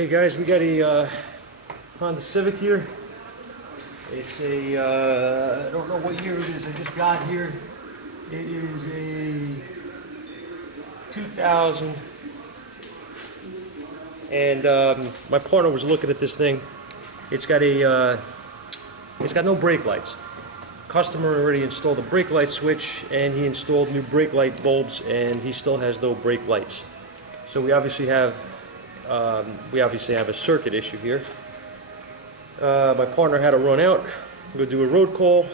Hey guys, we got a Honda Civic here. It's a, I don't know what year it is, I just got here. It is a 2000. And my partner was looking at this thing. It's got no brake lights. Customer already installed a brake light switch, and he installed new brake light bulbs, and he still has no brake lights. So we obviously have a circuit issue here. My partner had to run out, go do a road call. It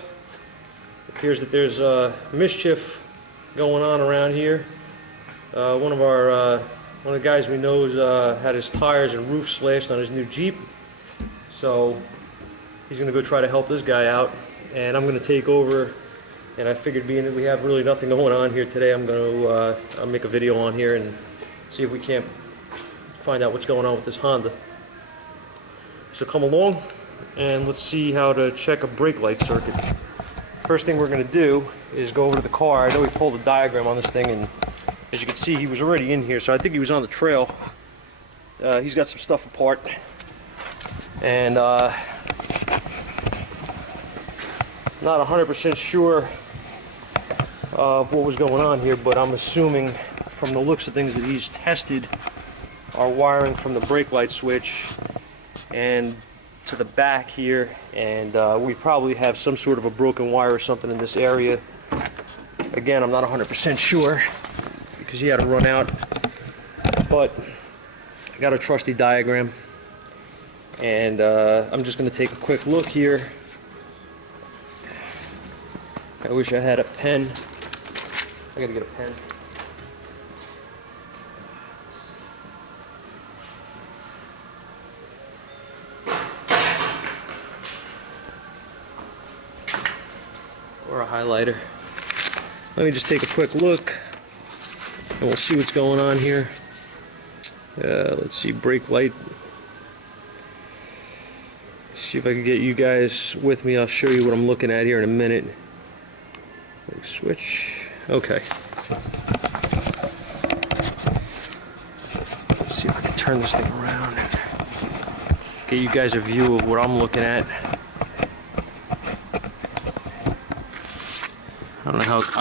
appears that there's mischief going on around here. One of the guys we know had his tires and roof slashed on his new Jeep, so he's going to go try to help this guy out, and I'm going to take over. And I figured, being that we have really nothing going on here today, I'm going to I'll make a video on here and see if we can't find out what's going on with this Honda. So come along and let's see how to check a brake light circuit. First thing we're going to do is go over to the car. I know we pulled a diagram on this thing, and as you can see, he was already in here, so I think he was on the trail. He's got some stuff apart, and not 100% sure of what was going on here, but I'm assuming from the looks of things that he's tested our wiring from the brake light switch and to the back here, and we probably have some sort of a broken wire or something in this area. Again, I'm not 100% sure because he had to run out, but I got a trusty diagram, and I'm just going to take a quick look here. I wish I had a pen. I gotta get a pen. Or a highlighter. Let me just take a quick look and we'll see what's going on here. Let's see, brake light. See if I can get you guys with me. I'll show you what I'm looking at here in a minute. Switch. Okay. Let's see if I can turn this thing around and get you guys a view of what I'm looking at. I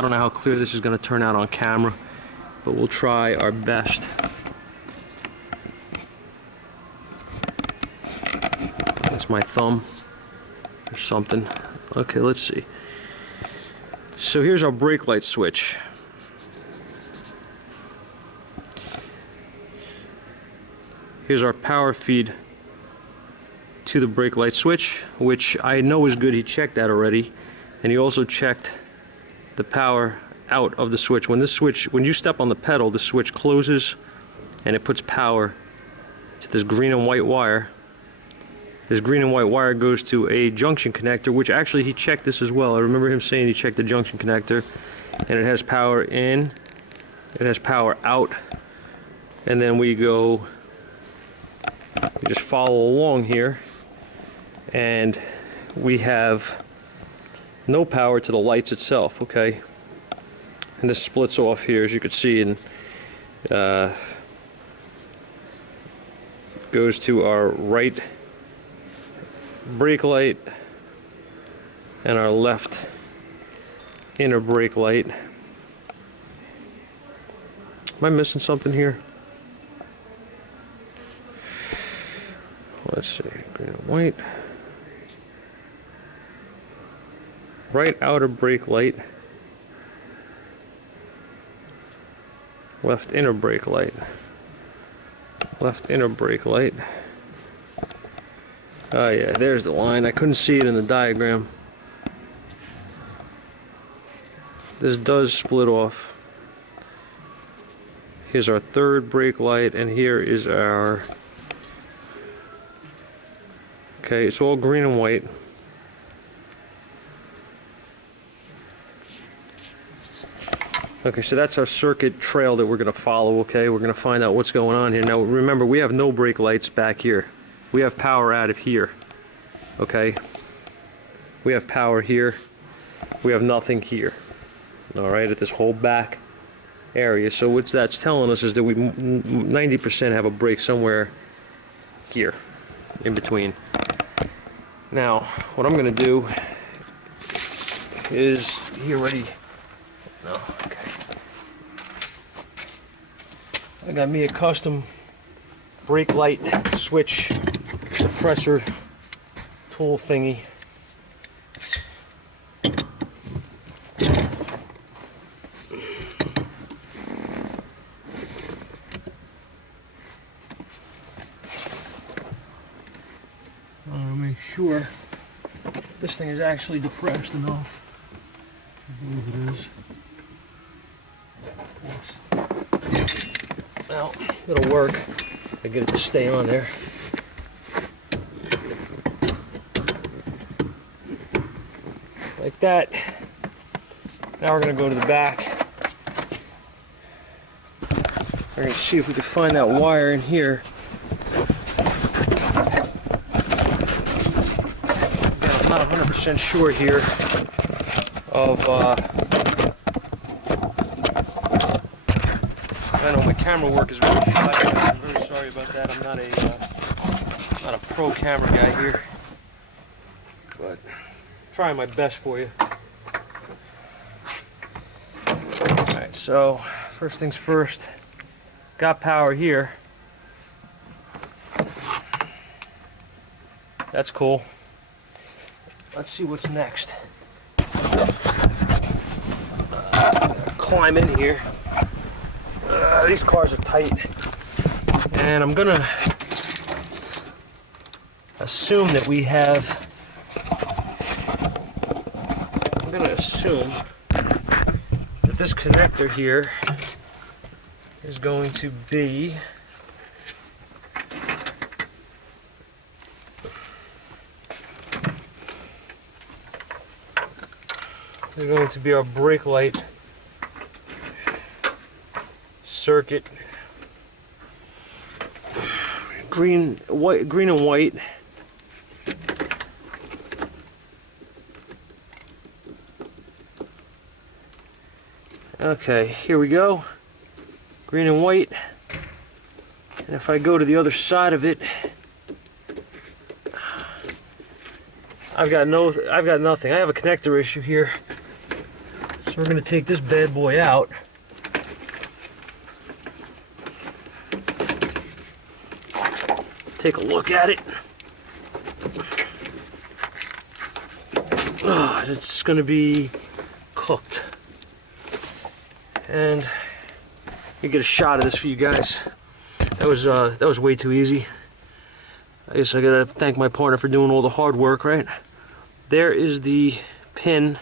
don't know how clear this is going to turn out on camera, but we'll try our best. That's my thumb or something. Okay, let's see. So here's our brake light switch. Here's our power feed to the brake light switch, which I know is good. He checked that already, and he also checked the power out of the switch. When you step on the pedal, the switch closes and it puts power to this green and white wire. This green and white wire goes to a junction connector, which actually he checked this as well. I remember him saying he checked the junction connector, and it has power in, it has power out, and then we just follow along here, and we have no power to the lights itself, okay? And this splits off here, as you can see, and goes to our right brake light and our left inner brake light. Am I missing something here? Let's see, green and white. Right outer brake light. Left inner brake light. Left inner brake light. Oh yeah, there's the line. I couldn't see it in the diagram. This does split off. Here's our third brake light, and here is our... Okay, it's all green and white. Okay, so that's our circuit trail that we're going to follow, okay? We're going to find out what's going on here. Now remember, we have no brake lights back here. We have power out of here, okay? We have power here. We have nothing here, all right, at this whole back area. So what that's telling us is that we 90% have a break somewhere gear in between. Now, what I'm going to do is, here ready, no, okay. I got me a custom brake light switch suppressor tool thingy. Make sure this thing is actually depressed enough. I believe it is. Well, it'll work. I get it to stay on there. Like that. Now we're going to go to the back. We're going to see if we can find that wire in here. I'm not 100% sure here of, I know my camera work is really shoddy. I'm very sorry about that. I'm not a pro camera guy here, but trying my best for you. Alright, so first things first, got power here. That's cool. Let's see what's next. Climb in here. These cars are tight, and I'm gonna assume that we have. I'm gonna assume that this connector here is going to be. They're going to be our brake light circuit. Green and white. Okay, here we go. Green and white. And if I go to the other side of it, I've got nothing. I have a connector issue here. So we're going to take this bad boy out. Take a look at it. Oh, it's going to be cooked. And let me get a shot of this for you guys. That was way too easy. I guess I gotta thank my partner for doing all the hard work, right? There is the pin.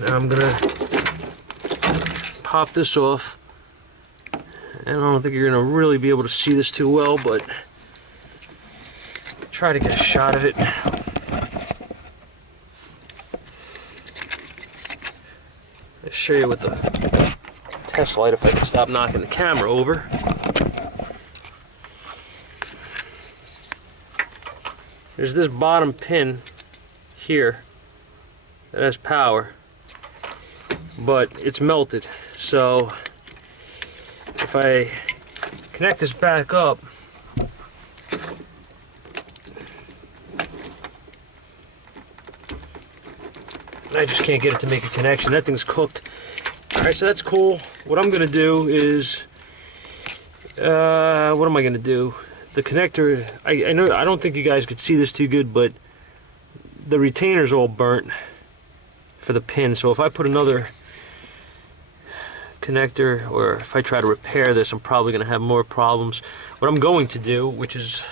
Now I'm gonna pop this off. And I don't think you're gonna really be able to see this too well, but try to get a shot of it. I'll show you with the test light if I can stop knocking the camera over. There's this bottom pin here that has power, but it's melted. So if I connect this back up, I just can't get it to make a connection. That thing's cooked. Alright, so that's cool. What I'm going to do is, what am I going to do? The connector, I know, I don't think you guys could see this too good, but the retainer's all burnt for the pin. So if I put another connector, or if I try to repair this, I'm probably going to have more problems. What I'm going to do, which is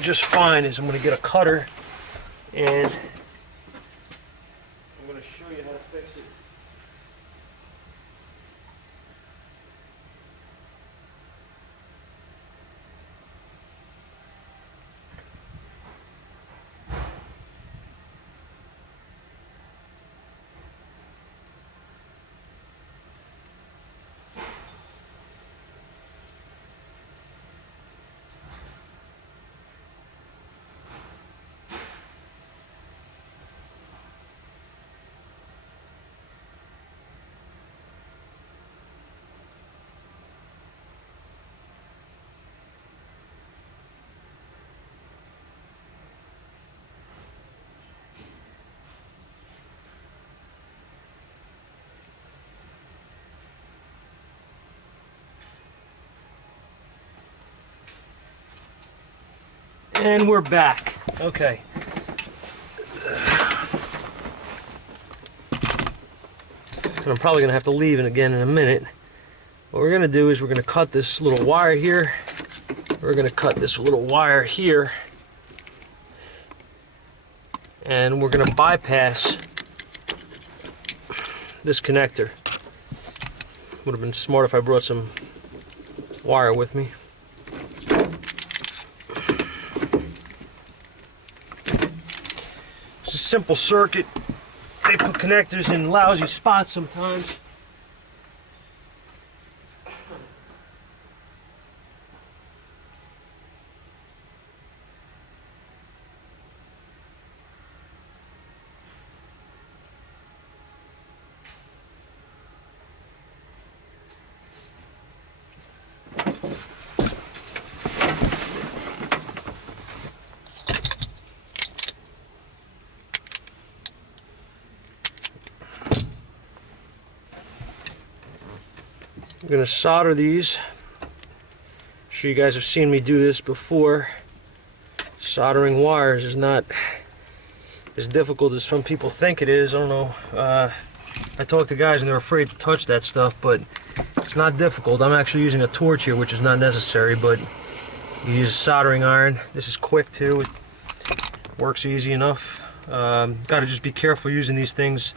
just fine, is I'm going to get a cutter and I'm going to show you how to fix it. And we're back. Okay. And I'm probably going to have to leave it again in a minute. What we're going to do is we're going to cut this little wire here. We're going to cut this little wire here. And we're going to bypass this connector. Would have been smart if I brought some wire with me. It's a simple circuit. They put connectors in lousy spots sometimes. I'm going to solder these. I'm sure you guys have seen me do this before. Soldering wires is not as difficult as some people think it is. I don't know. I talk to guys and they're afraid to touch that stuff, but it's not difficult. I'm actually using a torch here, which is not necessary, but you use a soldering iron. This is quick too. It works easy enough. Got to just be careful using these things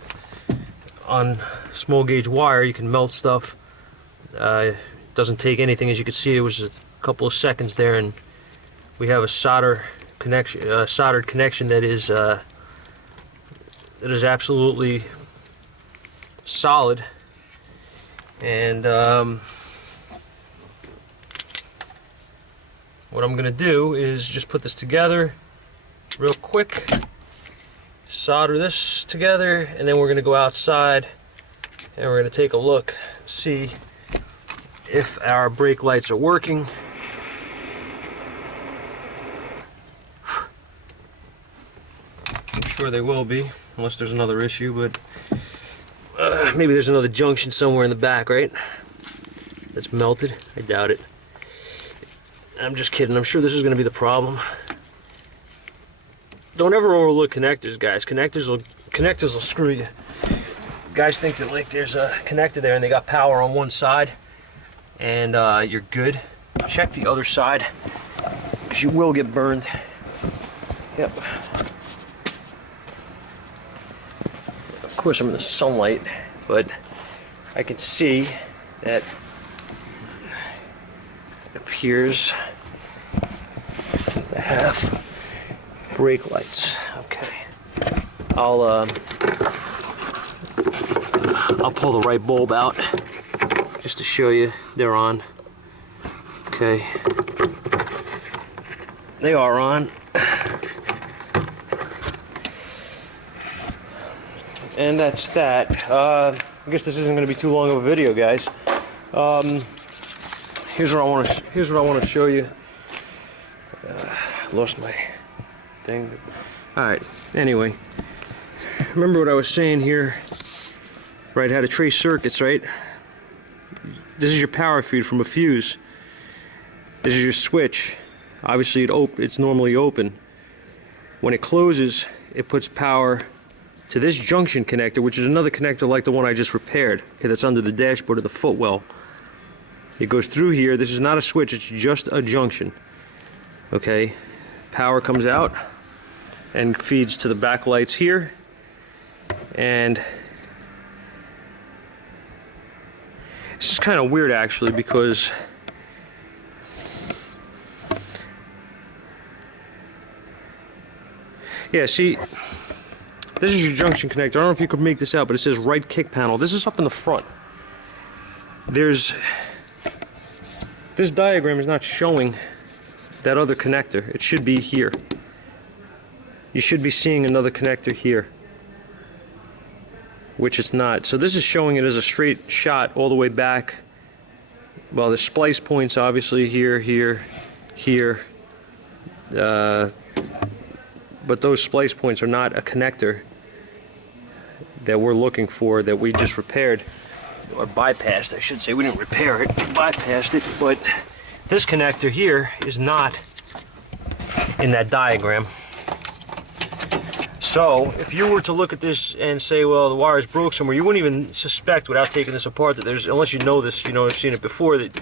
on small gauge wire. You can melt stuff. It doesn't take anything, as you can see. It was a couple of seconds there, and we have a soldered connection that is absolutely solid. And what I'm going to do is just put this together real quick, solder this together, and then we're going to go outside and we're going to take a look, see if our brake lights are working. I'm sure they will be, unless there's another issue, but maybe there's another junction somewhere in the back, right? That's melted. I doubt it. I'm just kidding. I'm sure this is going to be the problem. Don't ever overlook connectors, guys. Connectors will screw you. Guys think that like there's a connector there and they got power on one side, and you're good. Check the other side, because you will get burned. Yep. Of course I'm in the sunlight, but I can see that it appears to have brake lights. Okay. I'll pull the right bulb out just to show you they're on. Okay. They are on. And that's that. I guess this isn't going to be too long of a video, guys. Here's what I want to show you. Lost my thing. All right. Anyway, remember what I was saying here, right? How to trace circuits, right? This is your power feed from a fuse. This is your switch. Obviously, it's normally open. When it closes, it puts power to this junction connector, which is another connector like the one I just repaired. Okay, that's under the dashboard of the footwell. It goes through here. This is not a switch, it's just a junction. Okay, power comes out and feeds to the back lights here. And this is kind of weird actually, because yeah, see, this is your junction connector. I don't know if you could make this out, but it says right kick panel. This is up in the front. This diagram is not showing that other connector. It should be here. You should be seeing another connector here, which it's not. So this is showing it as a straight shot all the way back. Well, the splice points obviously here, here, here. But those splice points are not a connector that we're looking for, that we just repaired, or bypassed, I should say. We didn't repair it, we bypassed it, but this connector here is not in that diagram. So if you were to look at this and say, well, the wire is broke somewhere, you wouldn't even suspect without taking this apart that there's, unless you know this, you know, I've seen it before, that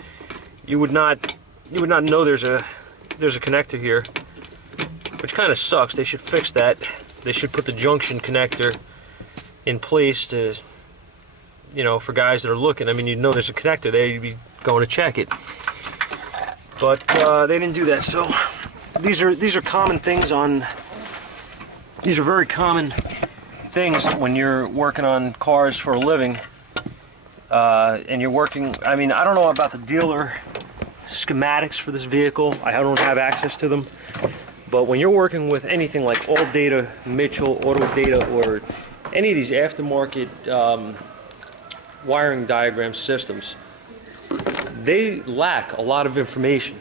you would not know there's a connector here, which kind of sucks. They should fix that. They should put the junction connector in place to, you know, for guys that are looking. I mean, you'd know there's a connector there, you'd be going to check it. But they didn't do that. So these are common things on. These are very common things when you're working on cars for a living, and you're working. I mean, I don't know about the dealer schematics for this vehicle. I don't have access to them. But when you're working with anything like ALLDATA, Mitchell, AutoData, or any of these aftermarket wiring diagram systems, they lack a lot of information,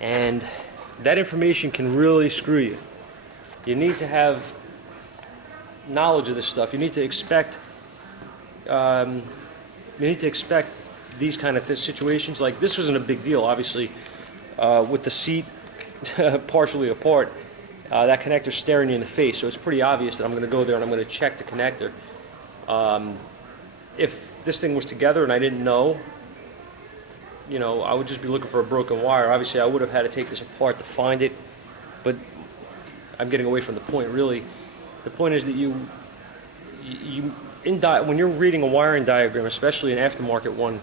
and that information can really screw you. You need to have knowledge of this stuff. You need to expect these kind of situations. Like, this wasn't a big deal, obviously, with the seat partially apart. That connector's staring you in the face, so it's pretty obvious that I'm going to go there and I'm going to check the connector. If this thing was together and I didn't know, you know, I would just be looking for a broken wire. Obviously, I would have had to take this apart to find it, but I'm getting away from the point, really. The point is that when you're reading a wiring diagram, especially an aftermarket one,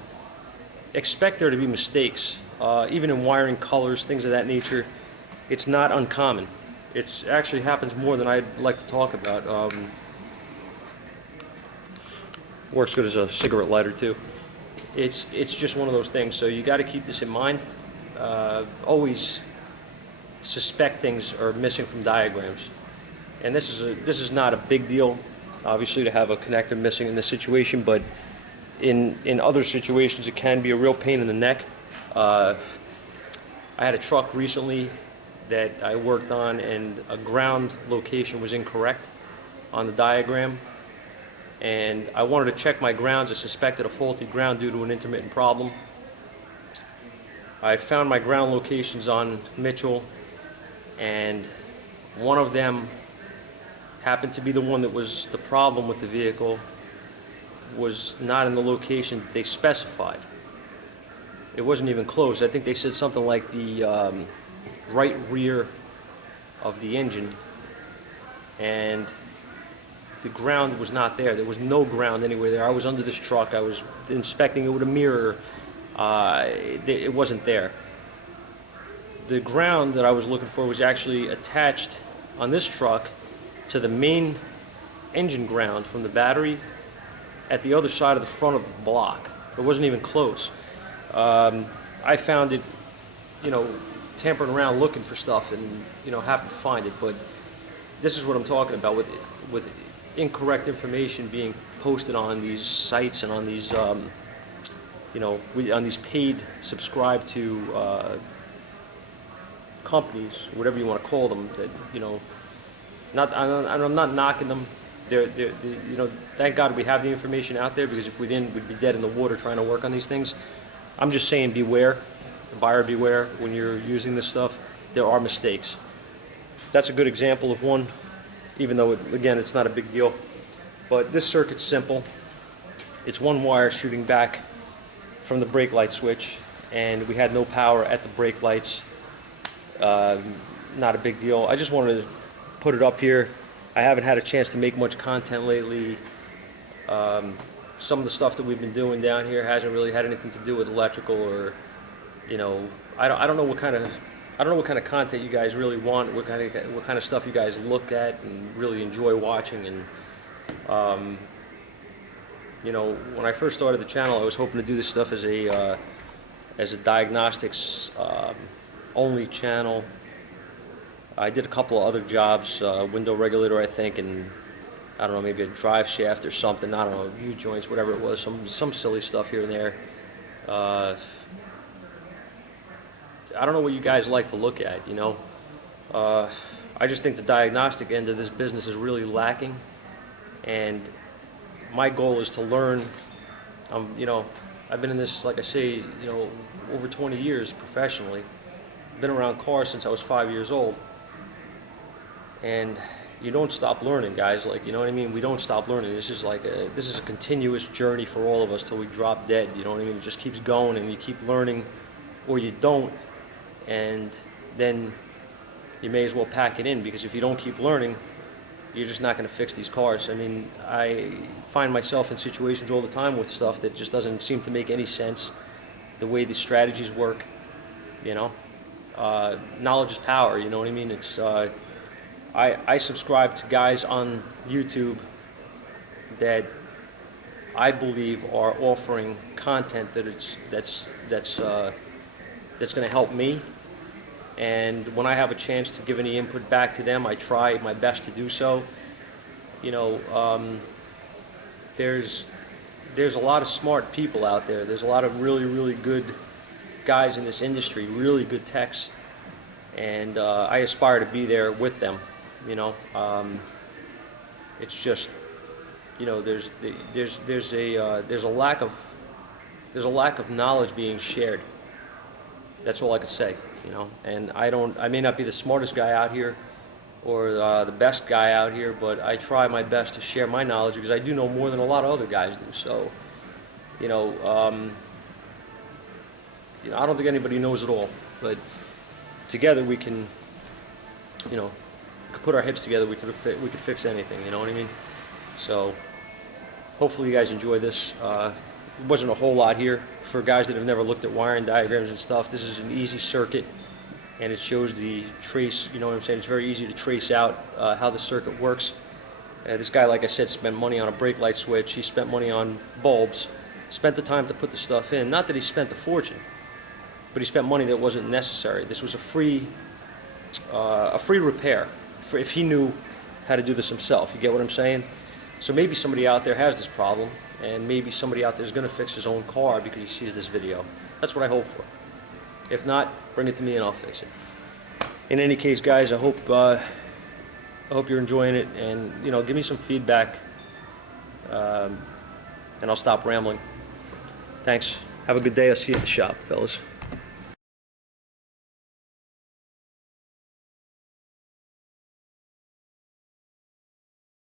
expect there to be mistakes. Even in wiring colors, things of that nature, it's not uncommon. It actually happens more than I'd like to talk about. Works good as a cigarette lighter too. It's just one of those things. So you got to keep this in mind. Always suspect things are missing from diagrams, and this is not a big deal, obviously, to have a connector missing in this situation, but in other situations it can be a real pain in the neck. I had a truck recently that I worked on, and a ground location was incorrect on the diagram, and I wanted to check my grounds. I suspected a faulty ground due to an intermittent problem. I found my ground locations on Mitchell, and one of them happened to be the one that was the problem with the vehicle, was not in the location that they specified. It wasn't even close. I think they said something like the right rear of the engine, and the ground was not there. There was no ground anywhere there. I was under this truck. I was inspecting it with a mirror. It wasn't there. The ground that I was looking for was actually attached on this truck to the main engine ground from the battery at the other side of the front of the block. It wasn't even close. I found it, you know, tampering around looking for stuff, and, you know, happened to find it. But this is what I'm talking about with incorrect information being posted on these sites and on these, you know, on these paid subscribe to companies, whatever you want to call them. That, you know, I'm not knocking them. They're, you know, thank God we have the information out there, because if we didn't, we'd be dead in the water trying to work on these things. I'm just saying, beware, buyer beware, when you're using this stuff. There are mistakes. That's a good example of one, even though, again, it's not a big deal. But this circuit's simple. It's one wire shooting back from the brake light switch, and we had no power at the brake lights. Not a big deal. I just wanted to put it up here. I haven't had a chance to make much content lately. Some of the stuff that we've been doing down here hasn't really had anything to do with electrical, or, you know, I don't know what kind of content you guys really want, what kind of stuff you guys look at and really enjoy watching. And you know, when I first started the channel, I was hoping to do this stuff as a diagnostics only channel. I did a couple of other jobs, window regulator, I think, and I don't know, maybe a drive shaft or something. I don't know, U-joints, whatever it was, some silly stuff here and there. I don't know what you guys like to look at, you know. I just think the diagnostic end of this business is really lacking, and my goal is to learn. You know, I've been in this, like I say, you know, over 20 years professionally, been around cars since I was 5 years old, and you don't stop learning, guys. Like, you know what I mean? We don't stop learning. This is like this is a continuous journey for all of us till we drop dead. You know what I mean? It just keeps going, and you keep learning, or you don't, and then you may as well pack it in, because if you don't keep learning, you're just not going to fix these cars. I mean, I find myself in situations all the time with stuff that just doesn't seem to make any sense, the way the strategies work, you know. Knowledge is power, you know what I mean? It's I subscribe to guys on YouTube that I believe are offering content that's going to help me, and when I have a chance to give any input back to them, I try my best to do so. You know, there's a lot of smart people out there. There's a lot of really good guys in this industry, really good techs, and I aspire to be there with them. You know, it's just, you know, there's a lack of knowledge being shared. That's all I could say, you know. And I may not be the smartest guy out here or the best guy out here, but I try my best to share my knowledge, because I do know more than a lot of other guys do. So, you know, I don't think anybody knows it all, but together we can, you know, put our heads together, we could fix anything, you know what I mean? So hopefully you guys enjoy this. It wasn't a whole lot here for guys that have never looked at wiring diagrams and stuff. This is an easy circuit, and it shows the trace, you know what I'm saying? It's very easy to trace out how the circuit works. This guy, like I said, spent money on a brake light switch. He spent money on bulbs, spent the time to put the stuff in. Not that he spent a fortune, but he spent money that wasn't necessary. This was a free repair, if he knew how to do this himself. You get what I'm saying? So maybe somebody out there has this problem, and maybe somebody out there is going to fix his own car because he sees this video. That's what I hope for. If not, bring it to me and I'll fix it. In any case, guys, I hope you're enjoying it, and you know, give me some feedback, and I'll stop rambling. Thanks. Have a good day. I'll see you at the shop, fellas.